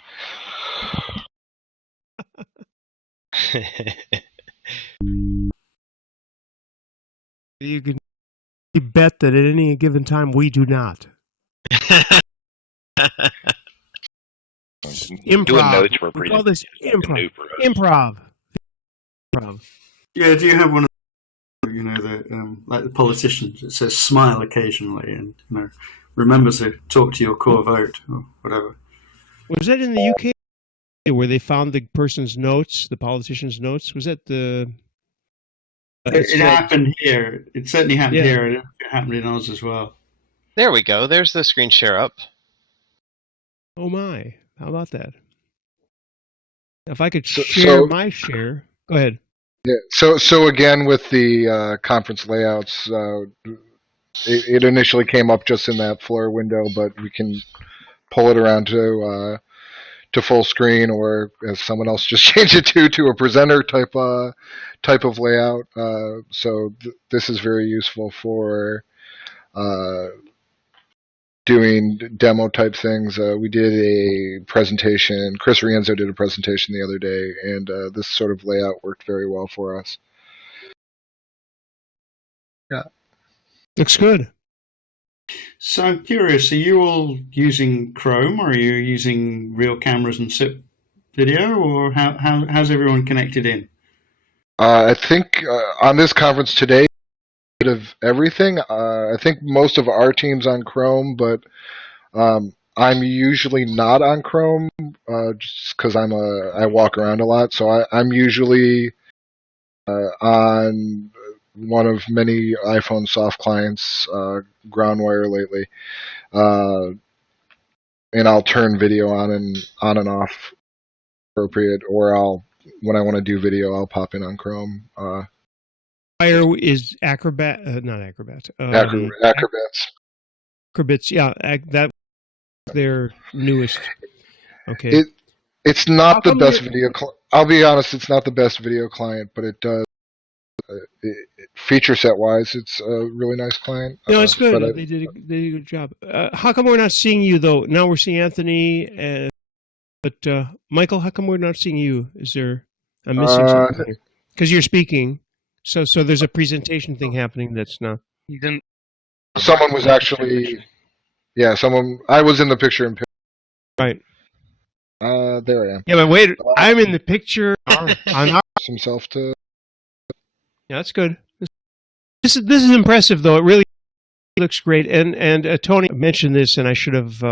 You can bet that at any given time we do not. Improv. Doing notes for a We call this presentation is improv. new for us. Improv. Yeah, do you have one of the, like the politicians that says smile occasionally and, remember to talk to your core vote or whatever? Was that in the UK where they found the person's notes, the politician's notes? Was that the... It happened here. It certainly happened Yeah. here. It happened in Oz as well. There we go. There's the screen share up. Oh my, how about that? If I could So- share my share... Go ahead. Yeah. So again, with the conference layouts, it initially came up just in that floor window, but we can pull it around to full screen, or as someone else just changed it to a presenter type of layout. So this is very useful for doing demo type things. We did a presentation. Chris Rienzo did a presentation the other day, and this sort of layout worked very well for us. Yeah. Looks good. So I'm curious, are you all using Chrome, or are you using real cameras and SIP video, or how's everyone connected in? I think on this conference today, bit of everything. I think most of our team's on Chrome, but I'm usually not on Chrome just because I walk around a lot. So I'm usually on one of many iPhone soft clients, Groundwire lately, and I'll turn video on and off appropriate, or when I want to do video, I'll pop in on Chrome. Fire is Acrobat, not Acrobat. Acrobats. Acrobats, yeah, that's their newest. Okay. It's not the best video. I'll be honest, it's not the best video client, but it does. Feature set wise, it's a really nice client. No, it's good. They did a good job. How come we're not seeing you though? Now we're seeing Anthony, but Michael, how come we're not seeing you? I'm missing something because you're speaking. So there's a presentation thing happening that's not. You didn't. Someone was actually, yeah. I was in the picture in. Right. There I am. Yeah, but wait, I'm in the picture on himself to. Yeah, that's good. This is impressive, though. It really looks great. And Tony mentioned this, and I should have.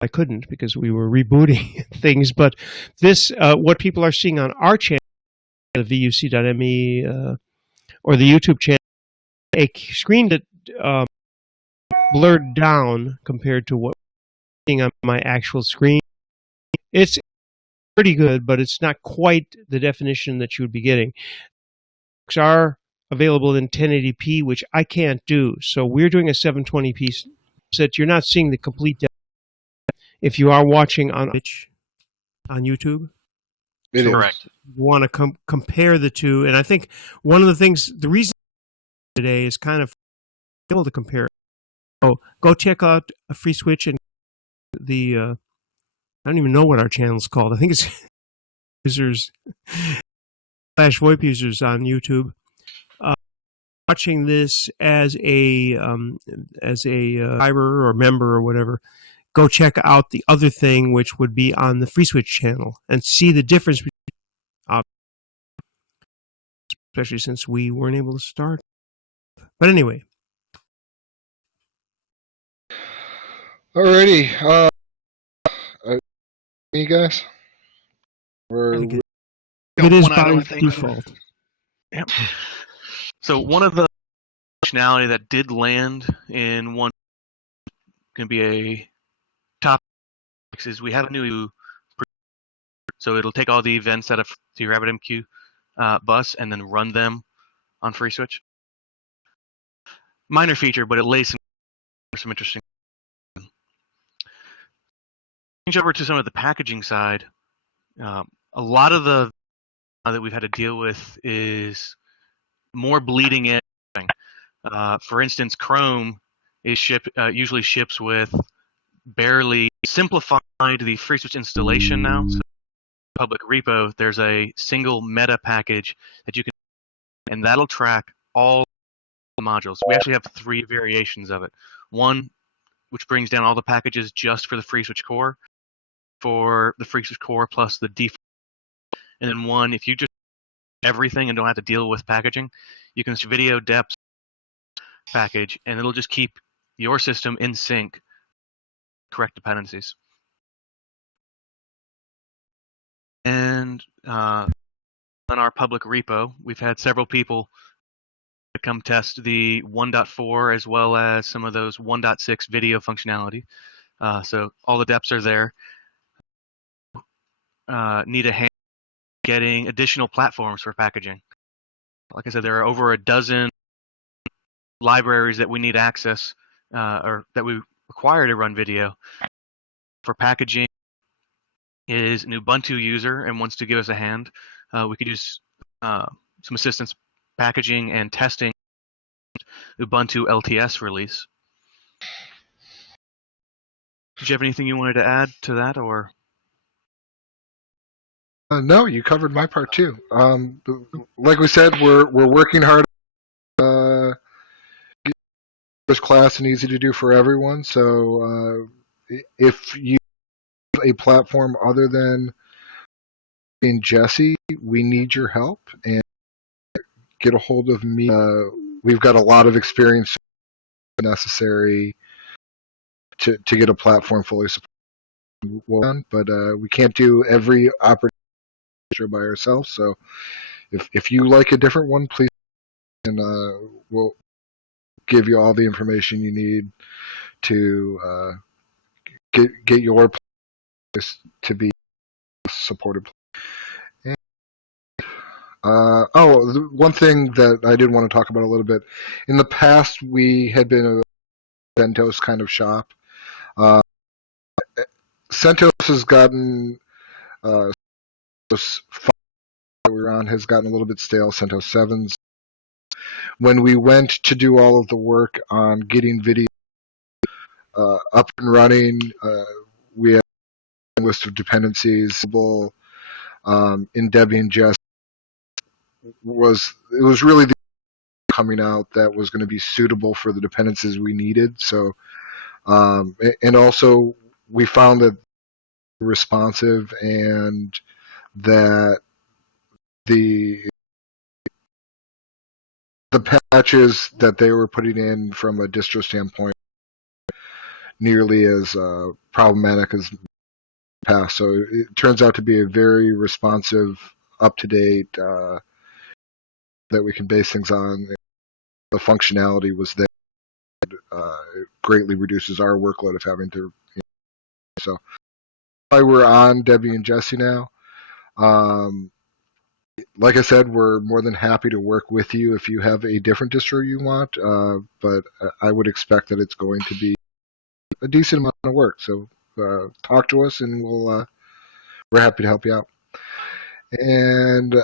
I couldn't because we were rebooting things. But this, what people are seeing on our channel, the VUC.me, or the YouTube channel, a screen that blurred down compared to what I'm seeing on my actual screen. It's pretty good, but it's not quite the definition that you would be getting. Are available in 1080p, which I can't do. So we're doing a 720p set. You're not seeing the complete depth. If you are watching on YouTube, it is correct. You want to compare the two, and I think one of the reason today is kind of able to compare. So go check out a FreeSWITCH and the. I don't even know what our channel is called. I think it's users. /VoIP users on YouTube, watching this as a subscriber or member or whatever, go check out the other thing, which would be on the FreeSWITCH channel, and see the difference between, especially since we weren't able to start. But anyway. Alrighty, you guys. It is by default. Yep. So one of the functionality that did land in one can be a top is we have a new, so it'll take all the events out of the RabbitMQ bus and then run them on FreeSWITCH. Minor feature, but it lays some interesting. Change over to some of the packaging side. A lot of the that we've had to deal with is more bleeding edge. For instance, Chrome is usually ships with barely simplified the FreeSWITCH installation now. So public repo, there's a single meta package that you can, and that'll track all the modules. We actually have 3 variations of it. One, which brings down all the packages just for the FreeSWITCH core, for the FreeSWITCH core plus the default. And then one, if you just everything and don't have to deal with packaging, you can video depth package, and it'll just keep your system in sync, correct dependencies. And on our public repo, we've had several people come test the 1.4 as well as some of those 1.6 video functionality. So all the depths are there. Need a hand getting additional platforms for packaging. Like I said, there are over a dozen libraries that we need access or that we require to run video. For packaging is an Ubuntu user and wants to give us a hand. We could use some assistance packaging and testing Ubuntu LTS release. Did you have anything you wanted to add to that, or? No, you covered my part too. Like we said, we're working hard. This class and easy to do for everyone. So if you have a platform other than in Jesse, we need your help and get a hold of me. We've got a lot of experience necessary to get a platform fully supported, but we can't do every opportunity by ourselves. So if you like a different one, please, and we'll give you all the information you need to get your place to be supported. And, one thing that I did want to talk about a little bit. In the past, we had been a CentOS kind of shop. CentOS has gotten CentOS 5 that we're on has gotten a little bit stale. CentOS 7's. When we went to do all of the work on getting video up and running, we had a list of dependencies. In Debian Jest it was really the coming out that was going to be suitable for the dependencies we needed. So, and also we found that responsive and that the patches that they were putting in from a distro standpoint nearly as problematic as past. So it turns out to be a very responsive, up-to-date that we can base things on. The functionality was there. It greatly reduces our workload of having to. So why we're on Debian Jesse now. Like I said, we're more than happy to work with you if you have a different distro you want, but I would expect that it's going to be a decent amount of work. So talk to us, and we're happy to help you out. And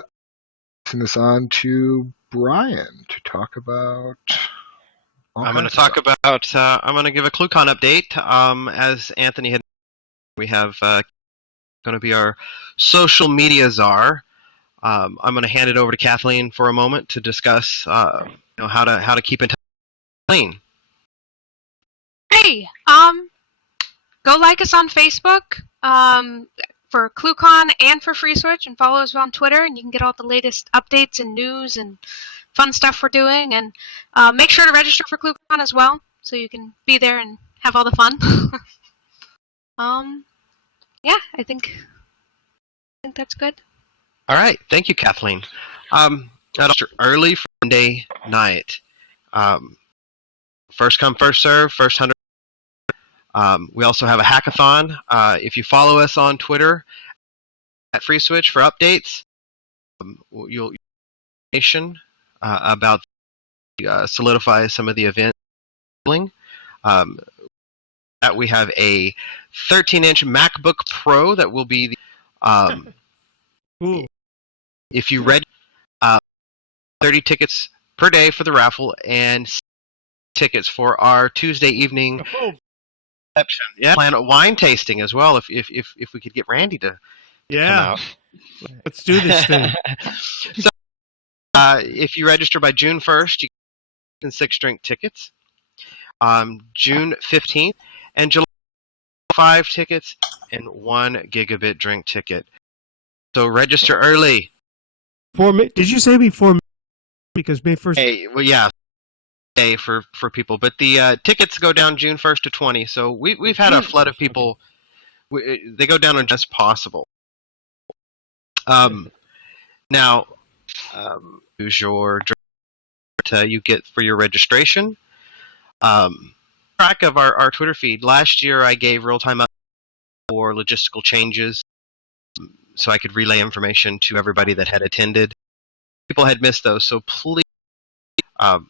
send this on to Brian to talk about. I'm going to talk about. I'm going to give a ClueCon update. As Anthony had, we have going to be our social media czar. I'm going to hand it over to Kathleen for a moment to discuss how to keep in touch with Kathleen. Hey, go like us on Facebook for ClueCon and for FreeSWITCH, and follow us on Twitter, and you can get all the latest updates and news and fun stuff we're doing. And make sure to register for ClueCon as well, so you can be there and have all the fun. Yeah, I think that's good. All right, thank you, Kathleen. Early Monday night. First come, first serve, first 100. We also have a hackathon. If you follow us on Twitter at FreeSWITCH for updates, you'll information about solidify some of the event. That we have a 13-inch MacBook Pro that will be the. If you read 30 tickets per day for the raffle and tickets for our Tuesday evening reception. Yeah, plan a wine tasting as well. If we could get Randy to come out. Let's do this thing. So, if you register by June 1st, you can 6 drink tickets. June 15th and July 5 tickets and 1 gigabit drink ticket. So register early. Did you say before? Because May 1st. Hey, well, yeah, day for people, but the tickets go down June 1st to 20. So we've had a flood of people. They go down on just possible. Now, use your you get for your registration. Track of our Twitter feed. Last year, I gave real-time updates for logistical changes, so I could relay information to everybody that had attended. People had missed those, so please follow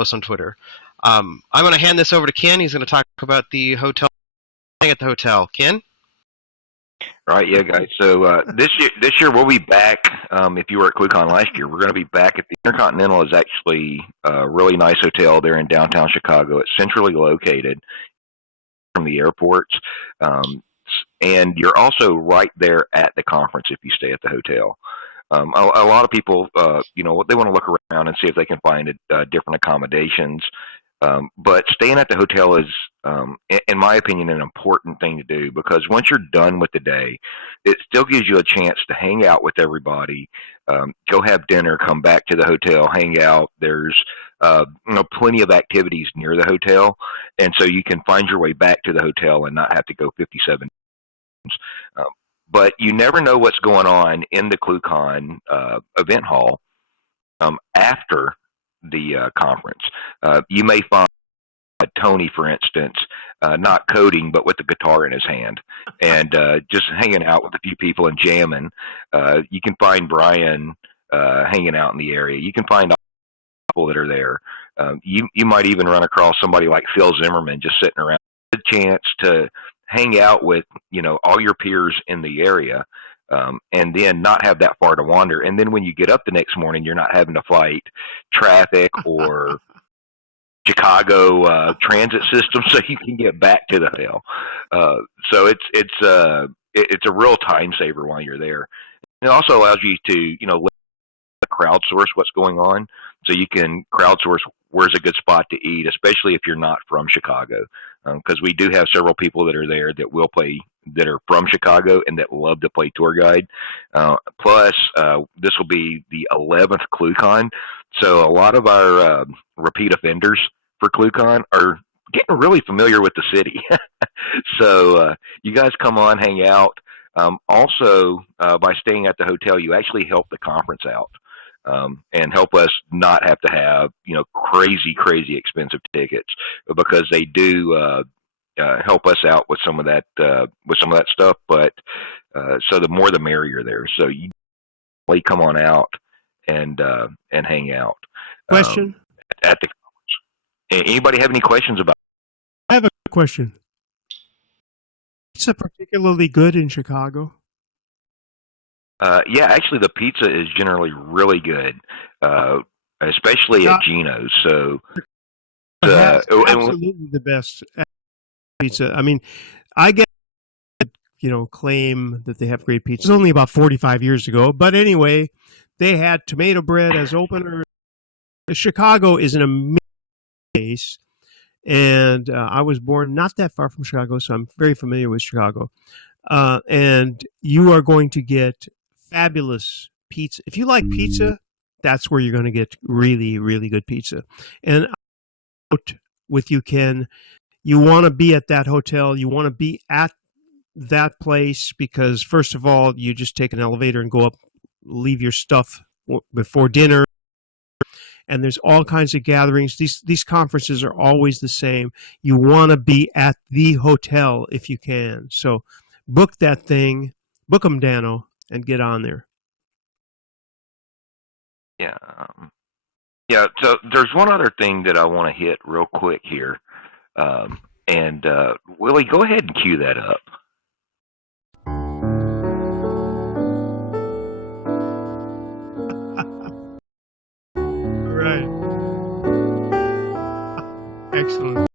us on Twitter. I'm going to hand this over to Ken. He's going to talk about the hotel at the hotel. Ken? Right, yeah, guys. So this year we'll be back. If you were at ClueCon last year, we're going to be back at the Intercontinental. Is actually a really nice hotel there in downtown Chicago. It's centrally located from the airports, and you're also right there at the conference if you stay at the hotel. A lot of people, they want to look around and see if they can find different accommodations. But staying at the hotel is, in my opinion, an important thing to do, because once you're done with the day, it still gives you a chance to hang out with everybody, go have dinner, come back to the hotel, hang out. There's plenty of activities near the hotel, and so you can find your way back to the hotel and not have to go 57. But you never know what's going on in the ClueCon event hall after the conference. You may find Tony, for instance, not coding, but with the guitar in his hand, and just hanging out with a few people and jamming. You can find Brian hanging out in the area. You can find people that are there. You might even run across somebody like Phil Zimmerman just sitting around. A chance to hang out with, all your peers in the area, and then not have that far to wander. And then when you get up the next morning, you're not having to fight traffic or Chicago transit system, so you can get back to the hotel. So it's a real time saver while you're there. It also allows you to, crowdsource what's going on, so you can crowdsource where's a good spot to eat, especially if you're not from Chicago, because we do have several people that are there that are from Chicago and that love to play tour guide. Plus, this will be the 11th ClueCon, so a lot of our repeat offenders for ClueCon are getting really familiar with the city. So you guys come on, hang out. Also, by staying at the hotel, you actually help the conference out. And help us not have to have, crazy expensive tickets, because they do help us out with some of that stuff. But so the more the merrier there. So you come on out and hang out. Question At the conference. Anybody have any questions about? I have a question. Is it particularly good in Chicago? Yeah, actually, the pizza is generally really good, especially at Gino's. So, absolutely the best pizza. I mean, I get claim that they have great pizza. It was only about 45 years ago, but anyway, they had tomato bread as opener. Chicago is an amazing place, and I was born not that far from Chicago, so I'm very familiar with Chicago. And you are going to get fabulous pizza. If you like pizza, that's where you're going to get really, really good pizza. And out with you, Ken, you want to be at that hotel. You want to be at that place because, first of all, you just take an elevator and go up, leave your stuff before dinner. And there's all kinds of gatherings. These conferences are always the same. You want to be at the hotel if you can. So book that thing. Book them, Dano, and get on there. Yeah. Yeah, so there's one other thing that I want to hit real quick here. And Willie, go ahead and cue that up. All right. Excellent.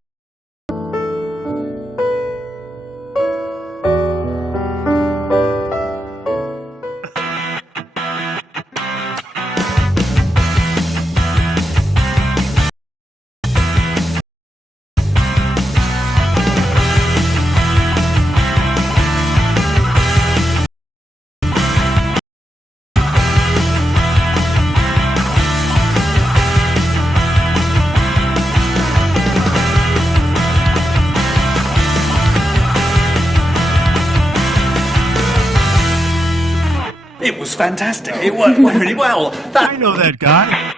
It was fantastic. It went really well. I know that guy.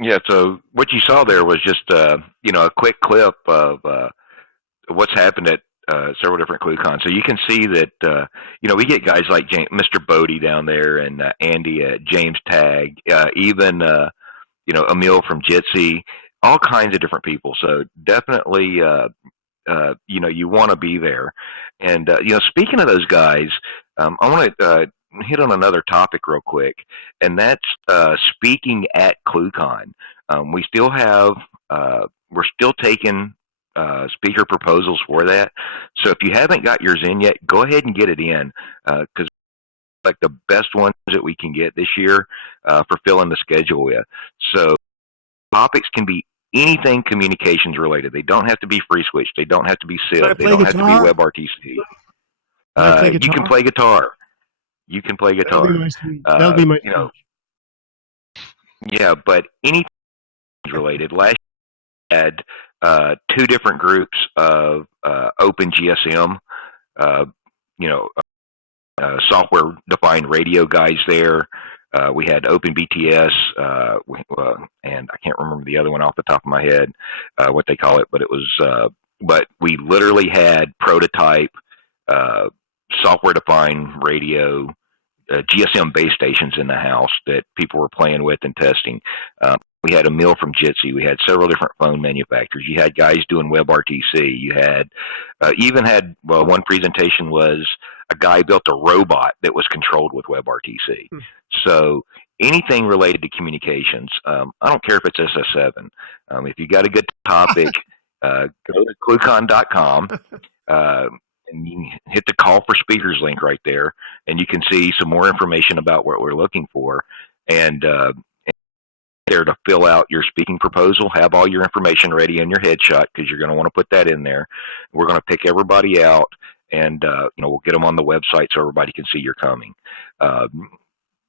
Yeah, so what you saw there was just a quick clip of what's happened at several different ClueCons. So you can see that we get guys like Mr. Bodie down there and Andy at James Tag, even Emil from Jitsi, all kinds of different people. So definitely, you want to be there. And speaking of those guys, I want to hit on another topic real quick, and that's speaking at ClueCon. We still have, we're still taking speaker proposals for that. So if you haven't got yours in yet, go ahead and get it in, because like the best ones that we can get this year for filling the schedule with. So topics can be anything communications related. They don't have to be FreeSWITCH. They don't have to be SIP. They don't have to be WebRTC. You can play guitar. You can play guitar. That'll be my Yeah, but anything related. Last year we had 2 different groups of open GSM, software-defined radio guys there. We had Open BTS, and I can't remember the other one off the top of my head, what they call it, but it was. But we literally had prototype software-defined radio GSM base stations in the house that people were playing with and testing. We had Emil from Jitsi. We had several different phone manufacturers. You had guys doing WebRTC. You had one presentation was a guy built a robot that was controlled with WebRTC. So anything related to communications, I don't care if it's SS7. If you got a good topic, go to cluecon.com. And you can hit the call for speakers link right there, and you can see some more information about what we're looking for. And there to fill out your speaking proposal, have all your information ready and your headshot, because you're going to want to put that in there. We're going to pick everybody out, and we'll get them on the website so everybody can see you're coming.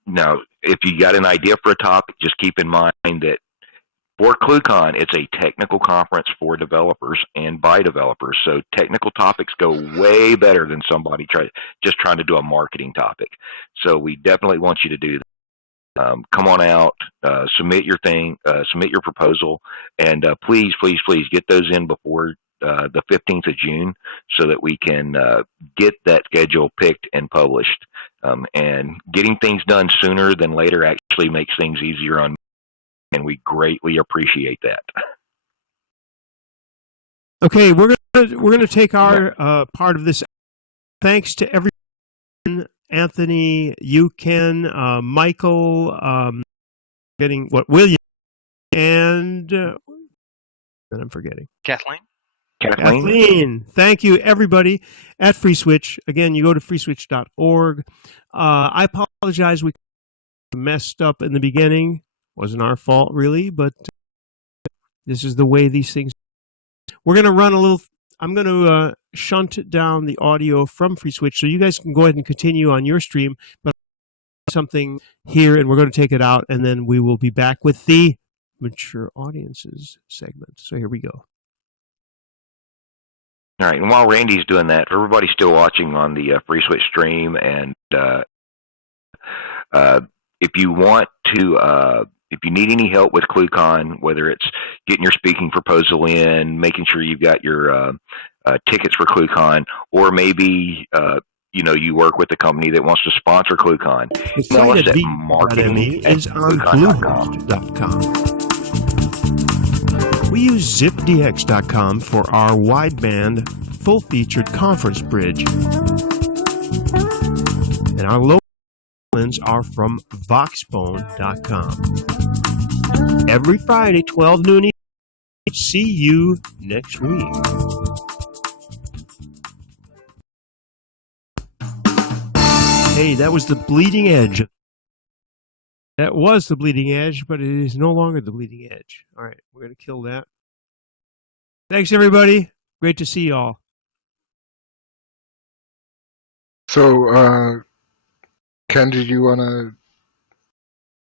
Now, if you got an idea for a topic, just keep in mind that for ClueCon, it's a technical conference for developers and by developers. So technical topics go way better than somebody just trying to do a marketing topic. So we definitely want you to do that. Come on out, submit your submit your proposal, and please get those in before the 15th of June so that we can get that schedule picked and published. And getting things done sooner than later actually makes things easier on me, and we greatly appreciate that. Okay, we're gonna take our part of this. Thanks to everyone. Anthony, you can, Michael, William, and I'm forgetting. Kathleen. Thank you, everybody at FreeSWITCH. Again, you go to freeswitch.org. I apologize. We messed up in the beginning. Wasn't our fault, really, but this is the way these things. We're going to run a little. I'm going to shunt down the audio from FreeSWITCH, so you guys can go ahead and continue on your stream, but something here, and we're going to take it out, and then we will be back with the Mature Audiences segment. So here we go. All right, and while Randy's doing that, for everybody still watching on the FreeSWITCH stream, and if you want to, if you need any help with ClueCon, whether it's getting your speaking proposal in, making sure you've got your tickets for ClueCon, or maybe you work with a company that wants to sponsor ClueCon, the site at marketing is on bluehost.com. We use zipdx.com for our wideband, full-featured conference bridge, and our local lens are from voxbone.com. Every Friday, 12 noon. See you next week. Hey, that was the bleeding edge. That was the bleeding edge, but it is no longer the bleeding edge. All right, we're going to kill that. Thanks, everybody. Great to see y'all. So, Ken, did you want to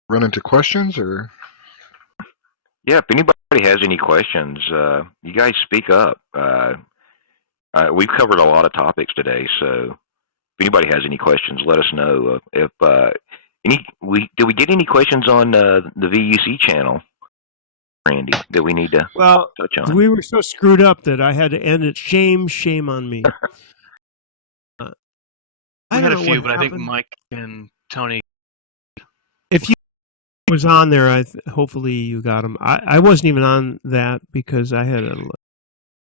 run into questions, or? Yeah, if anybody has any questions, you guys speak up. We've covered a lot of topics today, so if anybody has any questions, let us know. Did we get any questions on the VUC channel, Randy, that we need to touch on? We were so screwed up that I had to end it. Shame on me. I had a few, but I think Mike and Tony. If you was on there. Hopefully you got them. I wasn't even on that because I had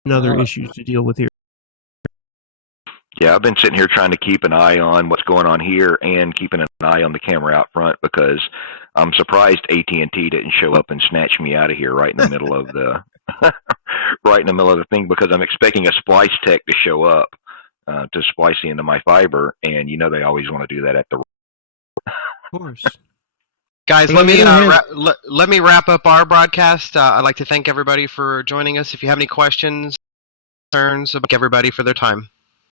another issues to deal with here. Yeah, I've been sitting here trying to keep an eye on what's going on here and keeping an eye on the camera out front because I'm surprised AT&T didn't show up and snatch me out of here right in the middle of the right in the middle of the thing because I'm expecting a splice tech to show up to splice into my fiber, and you know they always want to do that at the. Of course. Guys, let me wrap up our broadcast. I'd like to thank everybody for joining us. If you have any questions, concerns, thank everybody for their time.